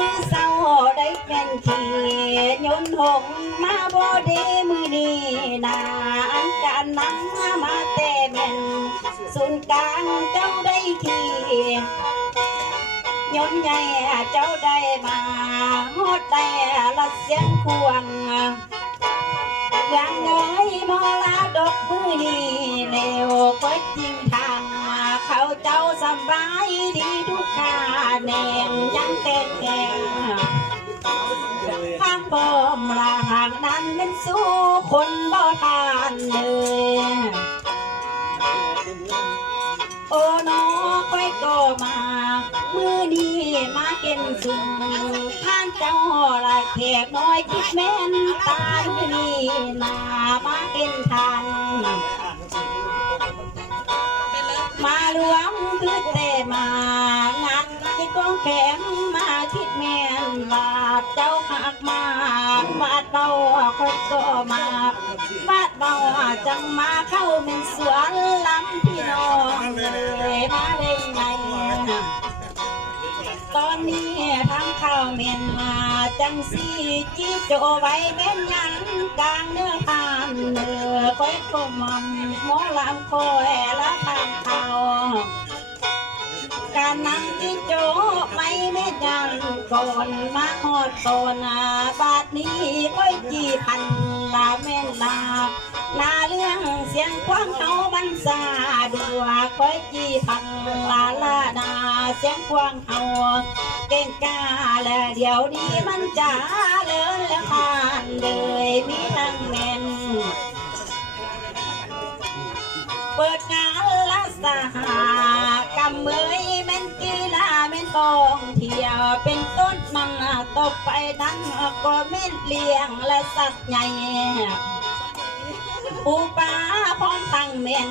มือเศร้าได้เป็นขี้ยนหงมาบ่ดีมือดีนาอันการนำมาแต่เป็นศูนย์กลางเจ้าได้ขี้ยนใหญ่เจ้าได้มาฮอดแต่ละเสียงควงเมืองเอ้ยมอลาดอกมือดีเลวก็จริงทางเขาเจ้าสบายดีทุกขาแนงยังเต้นแข่งข้างบ่มละหากนั้นเป็นสู้คนบ่ทานเลยโอ้น้อค่อยก็มามือดีมาเก็นสุ่มท่านเจ้าละแขกน้อยคิดแม่นตายมือนี้นามาเก็นทันมารวมคือแต่มางานที่กองแข็งมาคิดแม่นบาดเจ้าหักมาบาดเบาค่อยก็มาบาดเบาจังมาเข้าเป็นสวนลำพี่น้องเลยมาได้ไงตอนนี้ทางเข้าเมียนมาจังสีจีโจไว้เป็นยังกลางเนื้อทานเนื้อค่อยก็มันหมอลำคอยละทางเขาการนั่งจีโจไม่แม่ยังก่อนมาหอดก่อนบาดนี้ค่อยจีพันลาแม่นลาเรื่องเสียงควางเขาบันซาดัวค่อยจีพันลานาเสียงควางเขาเก่งกาและเดี๋ยวนี้มันจะเลินแล้วผ่านเลยมีนั่งแม่นเปิดงานละสหกรรมเมยแม่นกีฬาแม่นกองเที่ยวเป็นต้นมันต่อไปนั้นก็แม่นเลี้ยงและสัตว์ใหญ่ปูปลาพร้อมตั้งเมียน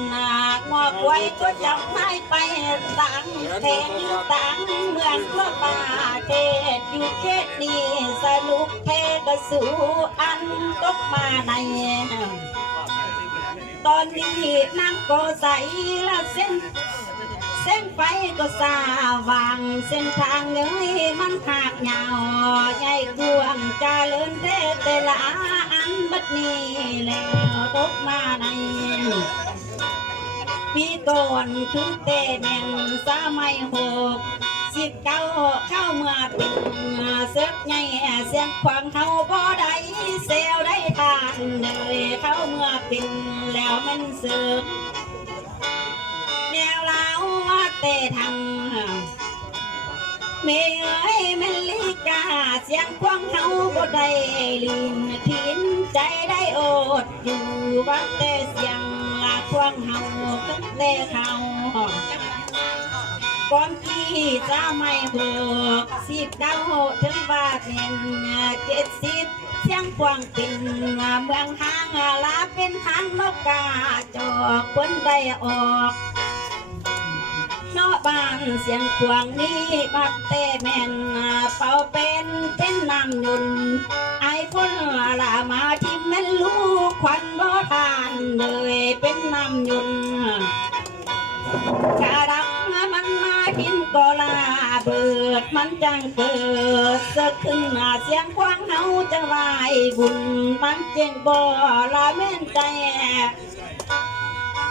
งอกไว้ก็จับให้ไปต่างแทงต่างเมืองทั่วป่าเทศอยู่เขตนี้สนุกเทกสู่อันตกมาในตอนนี้น้ำก็ใสละเส้นไฟก็สว่างเส้นทางเงยมันหักยาวใหญ่กวงเจริญแต่ละอันบัดนี้แล้วตกมาในปีก่อนคือเตเมนสมัย19เข้าเมื่อปีเสือกใหญ่เสียงควางเขาบ่ได้เซลได้ทานเลยเข้าเมื่อปีแล้วมันเสือกแนวเล้าเตะทางเมย์เอ้ยมันลิกาเสียงควางเขาบ่ได้ลินทินใจได้อดอยู่ว่าแต่เสียงลาควางเขาตั้งแต่เขาก่อนที่จะไม่เบิก19ถึงบาทเงิน70เสียงควางเป็นเมืองทางลาเป็นทางนกกาจอกคนได้ออกนอกบ้านเสียงควางนี้บัดเตแม่นเป่าเป็นน้ำยุนไอ้คนละมาที่แม่นลูกควันบ่ทานเลยเป็นน้ำยุนกระดักมันมากินก็ลาเบิดมันจังเกิดสะขึ้นเสียงควางเฮาจะไหวบุญมันเจงบ่ละแม่นใจ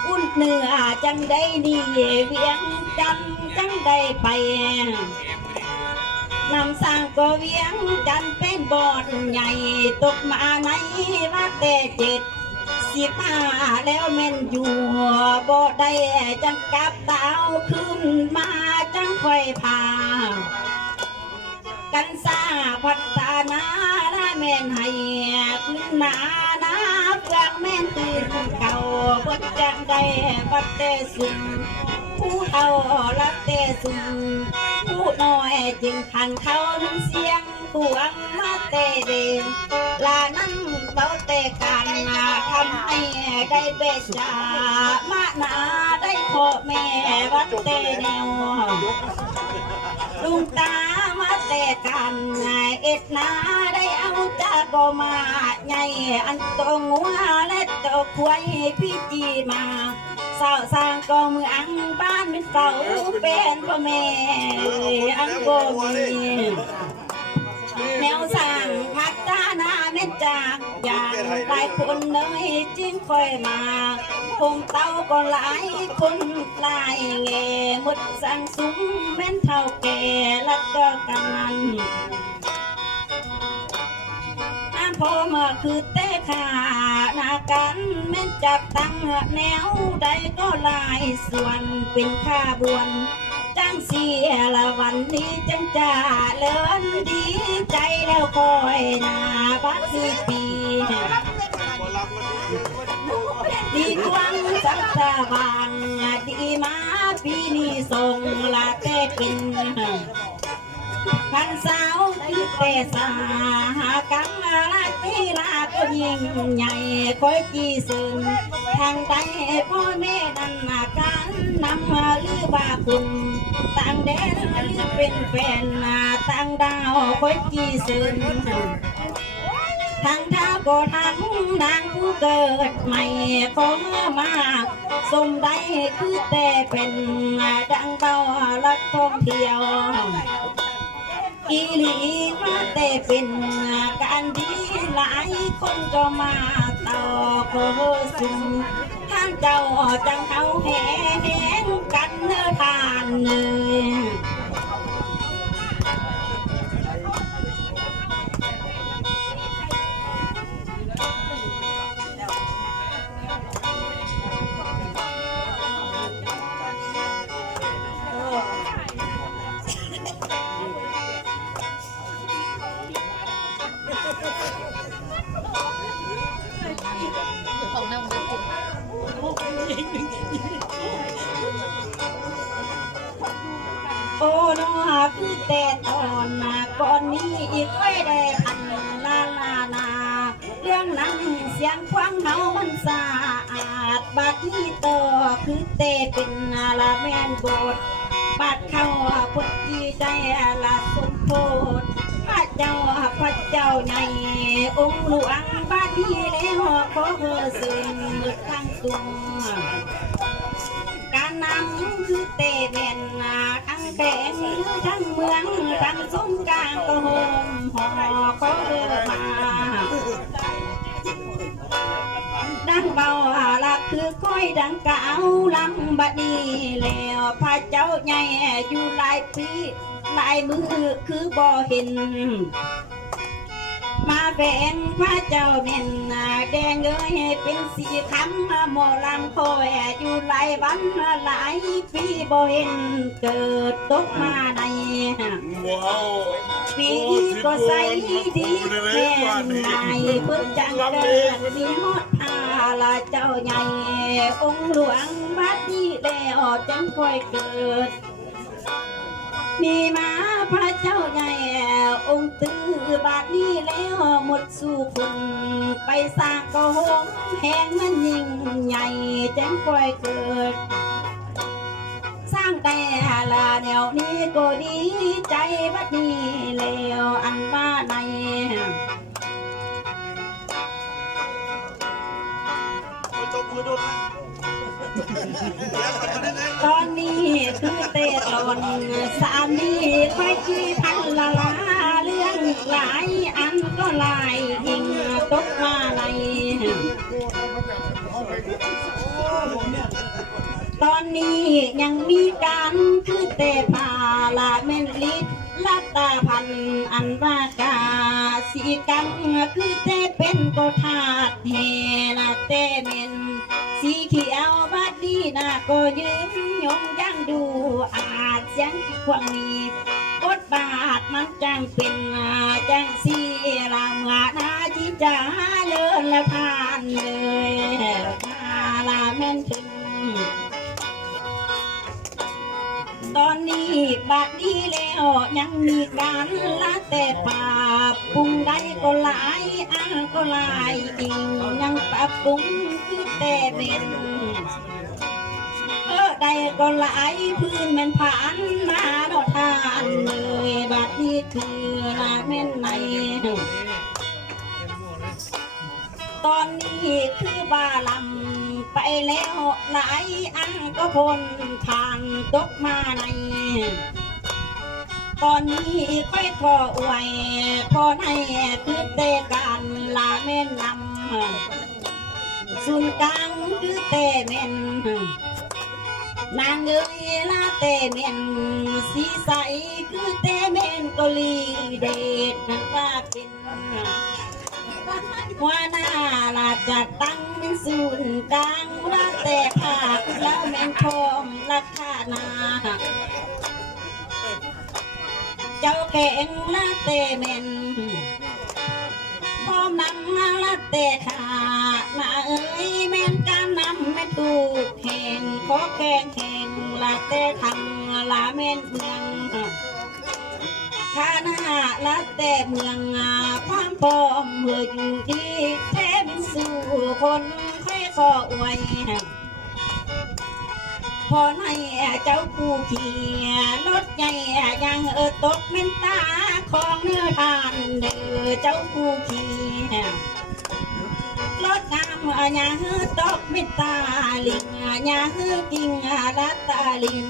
อุ่นเหนือจังได้ดีเวียงจันจังได้ไปนำสร้างก็เวียงจันเป็นบ่อนใหญ่ตกมาในวัดแต่15แล้วแม่นอยู่บ่ได้จังกับเต้าขึ้นมาจังค่อยพากันสาพัฒนาแม่นให้ขึ้นหนาเพื่อแม่นตื่นเก่าบ่จังได้บัดแต่สุ่มผู้เอาละแต่สุ่มผู้น้อยจึงทันเขาน้ำเสียงขวงมาแต่เดิมลานั้นเบาแต่กันทำให้ได้เบจามานาได้พ่อแม่วัดแต่แนวลุงตามาแต่กันเอ็ดนาได้เอาจาก็มาใหญ่อันโตงัวและโตควายพี่จีมาสาวสร้างก็มืออังบ้านเป็นเฝ้าเป็นพ่อแม่อังโกมีผ แนวสร้างพัฒนาเม็ดจากอย่างหลายคนเลยจึงค่อยมาคงเต้าก็หลายคนหลายแง่หมดสั่งสุมแม่นเท่าแก่แล้วก็กำนันพอมาคือเตะขาหน้ากันแม่นจับตั้งแนวใดก็หลายส่วนเป็นข้าบวนจังเสียละวันนี้จังจะเลินดีใจแล้วคอยหน้าบัดสิปีดีกวังสักตะวันดีมาปีนี้ส่งละเต้กินพันสาวคือเตสาหากังราตีลาก็ยิ่งใหญ่คอยจีซึนทางใดพ่อแม่ดันอาการนำมาลือบาคุณต่างแดนหรือเป็นแฟนต่างดาวคอยจีซึนทางท้าก็ทั้งนางผู้เกิดใหม่ของมาสมได้คือแต่เป็นดังเบาลัดท่องเที่ยวอีหลีมาแต่เป็นการดีหลายคนก็มาต่อโคสุมทางเจ้าจังเขาแหงกันเนื้อทานเนื้อโอ้น้อคือแต่ตอนก่อนนี้อีกไม่ได้ทันนาเรื่องนั้นเสียงคว้างเฮามันสะอาดบัดนี้ต่อคือแต่เป็นละแม่นโบดบัดเข้าพุทธีใจละสมโพธพระเจ้าใหญ่องค์หลวงบัดนี้แล้วขอเสื่อมทั้งตัวการนำคือเตะเด่นทั้งแก่หรือทั้งเมืองทั้งสงกรานต์ก็โฮมห่อขอมาดังเบาละคือก้อยดังเก่าลำบัดนี้แล้วพระเจ้าใหญ่อยู่หลายปีหลายมือคือบ่เห็นมาแบ่งพระเจ้าเม่นแดงเอ้ยเป็นสีคำหมอลำคอยอยู่หลายวันหลายปีบ่เห็นเกิดตกมาในปีก็ใสดีแค่ไหนเพิ่งจังเกิดมีฮอดละเจ้าใหญ่องค์หลวงบัดนี้แล้วจังค่อยเกิดมีมาพระเจ้าใหญ่องค์ตื้อบาดนี้แล้วหมดสู่คุณไปสร้างก็หงแห่งมันยิ่งใหญ่จังค่อยเกิดสร้างแต่ละแนวนี้ก็ดีใจบัดนี้แล้วอันว่าในตอนนี้คือเตะตอนสามีค่อยจีพันละลาเรื่องหลายอันก็หลายยิงตกมาในตอนนี้ยังมีการคือเตะปาละเมนลิดลัตตาพันอันว่ากาสีกังคือเตะเป็นก็ธาตุเฮละเตะเมนสีเขียวบัดดีนาก็ยืนยงยังดูอาจเสียงควงนี้บทบาทมันจังเป็นจังสีละเมื่อนาจิจะเลินละทานเลยนาละแม่นถึงตอนนี้บัดดีแล้วยังมีการละแต่ป่าปรุงได้ก็หลายอันก็หลายอิงยังปรับปรุงคือแต่เป็นได้ก็หลายพื้นมันผ่านมาดอกทานเลยบัดนี้คือละแม่นในตอนนี้คือว่าลำไปแล้วหลายอันก็พ้นผ่านตกมาใน ตอนนี้ค่อยขออวยพอให้คือเตกันลาเม่นนำศูนย์กลางคือเตเม่นนางเอ๋ยลาเตเม่นสีใสคือเตเม่นกลีเดชนั่นว่าเป็นหัวหน้าลาจะตั้งเป็นศูนย์กลางลาเตภาคแล้วเม่นพร้อมราคานาเจ้าแข่งลาเตเม่นพร้อมนำลาเตขามาเอ้ยแม่นการนำแม่ถูกแข่งขอแข่งลาเตทำลาเม่นเมืองข้าหน้าลาเตเมืองความพร้อมเมื่ออยู่ที่เทเป็นสู่คนค่อยขออวยพอให้เจ้าผู้ขี่รถใหญ่ยังตกเม็นตาของเนื้อทานเด้อเจ้าผู้ขี่รถงามยังตกเม็นตาลิงยังกิ่งรัตตาลิน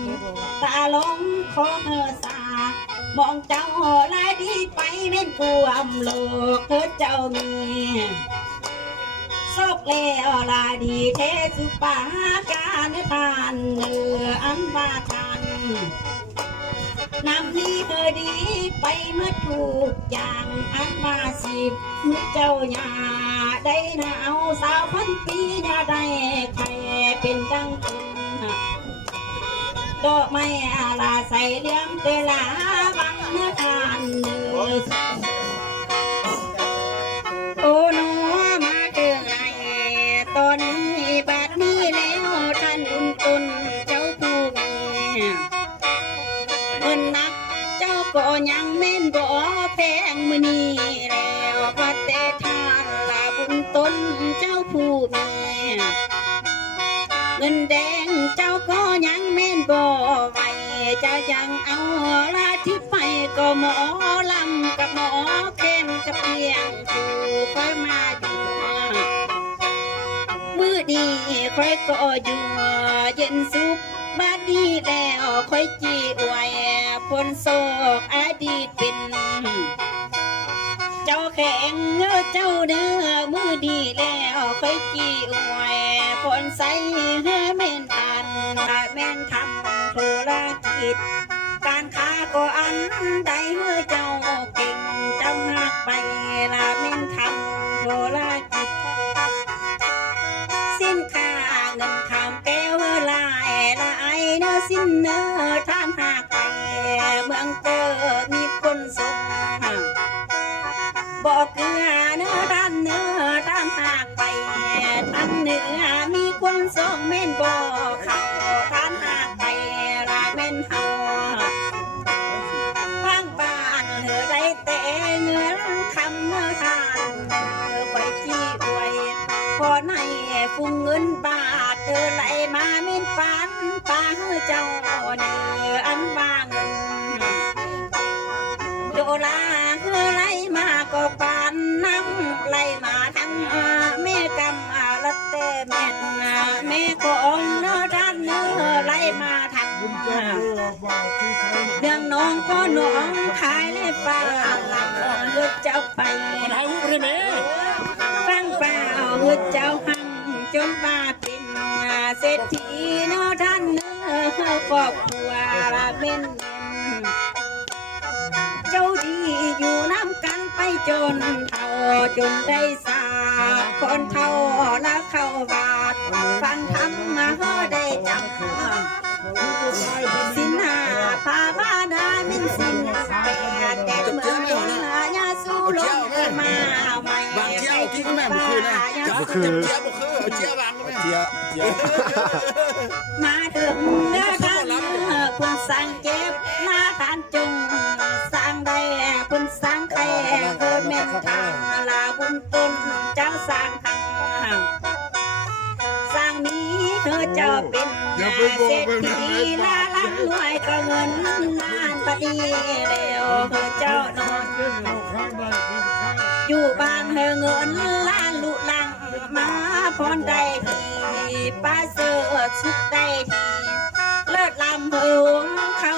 ตาลงขอสามองเจ้าลายดีไปเม่นกวมโลกเจ้ามีโศกแล้วลาดีเทสุปาการทานเนื้ออันบาทันนำนี้ดีไปเมื่อถูกอย่างอันมาสิบเมื่อเจ้าอย่าได้หนาวสาวพันปีอย่าได้ใครเป็นดังคุณดอกไม้อาลาใส่เลี้ยมเตลาบังเมื่อทานเนื้อโอ้หนูมาถึงไหนตอนนี้บัดนี้แล้วท่านอุ่นตุนเจ้าผู้มีเงินนักเจ้าก็ยังเม่นบ่แพงมือนี้แล้วพระเตทานลาบุญตุนเจ้าผู้มีเงินแดงเจ้าก็ยังเม่นบ่ไหวจะยังเอาลาที่ไปก็หมอลำกับหมอเค้นกับเพียงผู้ค่อยมาอยู่มือดีค่อยก็อยู่เย็นสุขบัดนี้แล้วค่อยจีอวยผลโศกอดีตเป็นเจ้าแข็งเจ้าเนื้อมือดีแล้วค่อยจีอวยผลใสแม่นทันแม่นทำธุรกิจการค้าก็อันใดเมื่อเจ้าเก่งเจ้าหักไปละแม่นทำธุรกิจสินค้าเงินคำแก้วลายละไอเนื้อสินเนื้อท่านหักไปเมืองเตอมีคนส่งบอกเกลือเนื้อท่านหักไปท่านเนื้อมีคนส่งเม่นบอกเขาท่านหักไปละเม่นเฮาฟังบ้านเธอได้แต่เงินคำเมื่อทานไว้จี้อวยพอในฟุ้งเงินบาทเธอไหลมาเม่นปันป้าเจ้าเนื้ออันว่าเงินโดลาไหลมาก็ปานน้ำไหลมาทั้งแม่กำละเตแม่แม่ของเนื้อท่านเนื้อไหลมาทั้งเรื่องน้องก็น้องขายเลยป้าหลังเลือเจ้าไปฟังเปล่าเลือเจ้าหังจนมาเป็นเศรษฐีเนื้อท่านเนื้อครอบครัวละเป็นเจ้าดีอยู่น้ำกันไปจนเท่าจนได้สาคนเท่าละเข้าบาทฟังธรรมะได้จำสินหาพาบ้าได้เป็นสินแปดแต่เมื่อยาสู้ลงมาใหม่บางเที่ยวที่ก็แม่บุคือนะคือเจี๊ยบบุคือเจี๊ยบางก็ไม่เจี๊ยบมาถึงเนื้อกันคุณสั่งเก็บหน้าทานจงสั่งได้คุณสั่งใครเกิดเม่นทางลาบุญต้นเจ้าสั่งทางสั่งนี้เธอเจ้าเป็นเศรษฐีลาลังรวยก็เงินนานปดีแล้วเธอเจ้านอนอยู่บ้านเธอเงินล้านลุลังมาพรได้ทีป้าเสือสุดได้ทีเลิศลำเพิงเขา